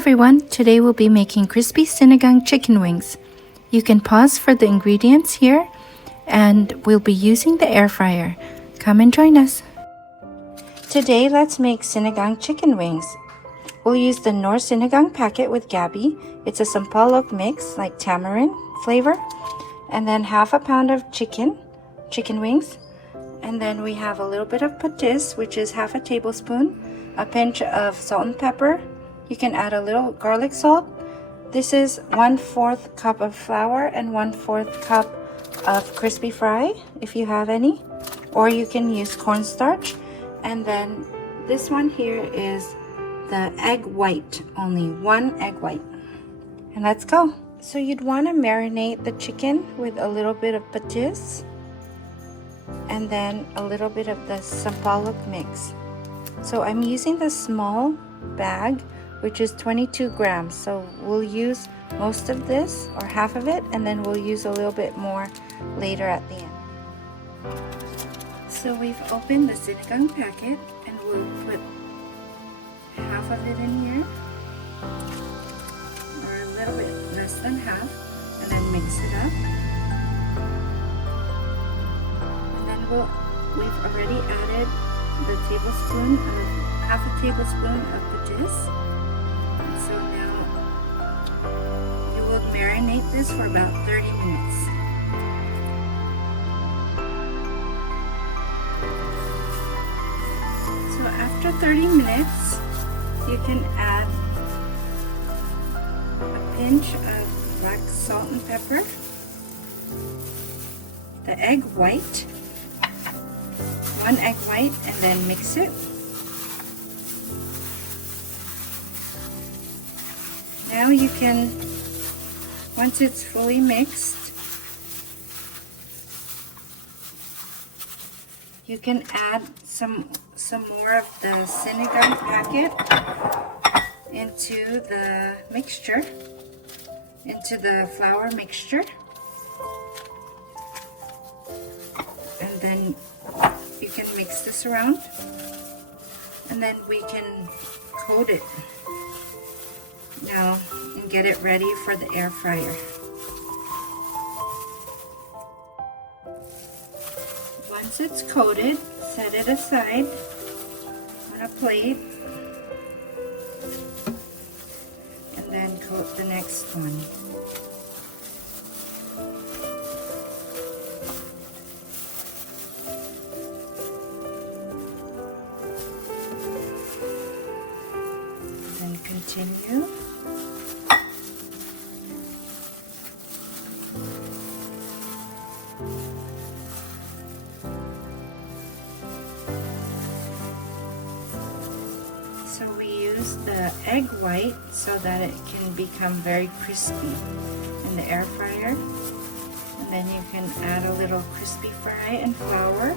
everyone, today we'll be making crispy sinigang chicken wings. You can pause for the ingredients here and we'll be using the air fryer. Come and join us. Today let's make sinigang chicken wings. We'll use the Knorr sinigang packet with gabi. It's a sampalok mix like tamarind flavor. And then half a pound of chicken wings. And then we have a little bit of patis, which is half a tablespoon, a pinch of salt and pepper. You can add a little garlic salt. This is 1/4 cup of flour and 1/4 cup of crispy fry, if you have any, or you can use cornstarch. And then this one here is the egg white, only 1 egg white. And let's go. So you'd want to marinate the chicken with a little bit of patis and then a little bit of the sampalok mix. So I'm using the small bag, which is 22 grams. So we'll use most of this or half of it, and then we'll use a little bit more later at the end. So we've opened the sinigang packet and we'll put half of it in here, or a little bit less than half, and then mix it up. And then we've already added the half a tablespoon of patis. So now you will marinate this for about 30 minutes. So after 30 minutes, you can add a pinch of black salt and pepper, the egg white, 1 egg white, and then mix it. Now you can, once it's fully mixed, you can add some more of the sinigang packet into the mixture, into the flour mixture. And then you can mix this around, and then we can coat it now and get it ready for the air fryer. Once it's coated, set it aside on a plate and then coat the next one. Then continue. So we use the egg white so that it can become very crispy in the air fryer. And then you can add a little crispy fry and flour.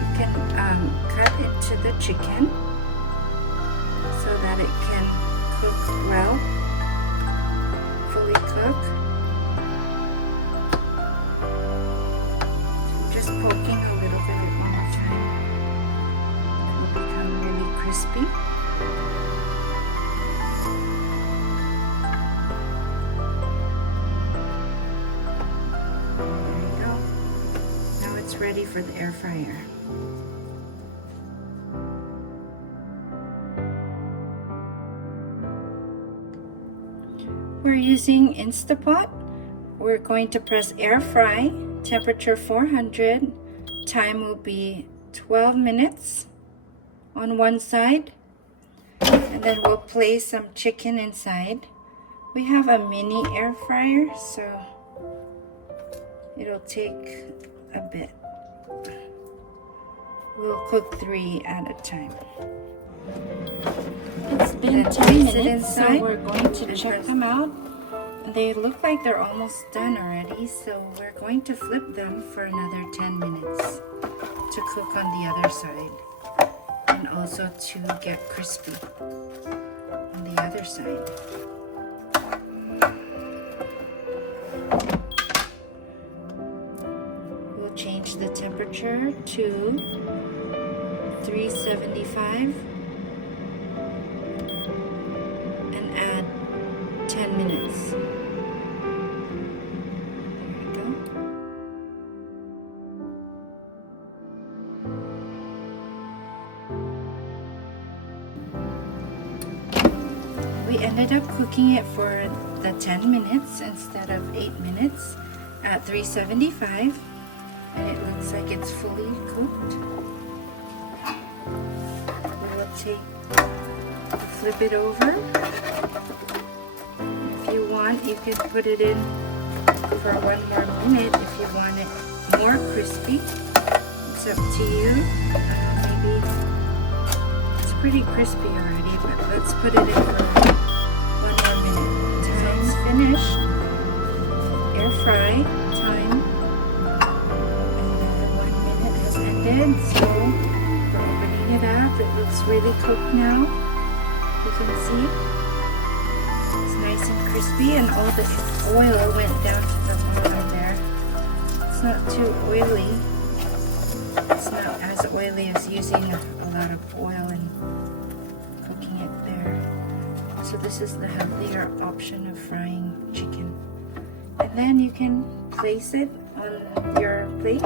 You can cut into the chicken so that it can cook well. Fully cook. So just poking a little bit one more time. It will become really crispy. There you go. Now it's ready for the air fryer. We're using Instapot. We're going to press air fry, temperature 400. Time will be 12 minutes on one side. And then we'll place some chicken inside. We have a mini air fryer, so it'll take a bit. We'll cook 3 at a time. It's been 10 minutes, so we're going to check them out. They look like they're almost done already, so we're going to flip them for another 10 minutes to cook on the other side and also to get crispy on the other side. We'll change the temperature to 375 and add 10 minutes. There we go. We ended up cooking it for the 10 minutes instead of 8 minutes at 375, and it looks like it's fully cooked. We will flip it over. If you want, you could put it in for 1 more minute if you want it more crispy. It's up to you. Maybe it's pretty crispy already, but let's put it in for 1 more minute. Time's finished. Air fry time. And 1 minute has ended, so we're opening it up. It looks really cooked now. You can see it's nice and crispy, and all the oil went down to the bottom there. It's not too oily. It's not as oily as using a lot of oil and cooking it there. So this is the healthier option of frying chicken. And then you can place it on your plate.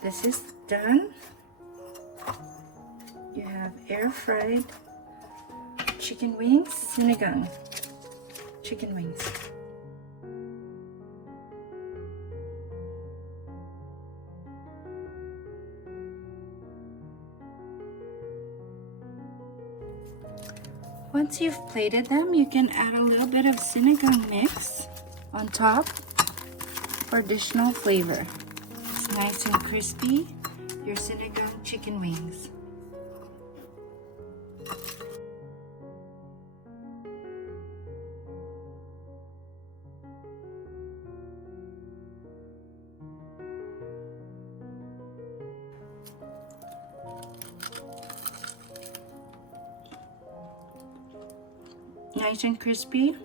This is done. You have air fried chicken wings, Sinigang chicken wings. Once you've plated them, you can add a little bit of Sinigang mix on top for additional flavor. It's nice and crispy, your Sinigang chicken wings. Nice and crispy,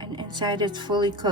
and inside it's fully cooked.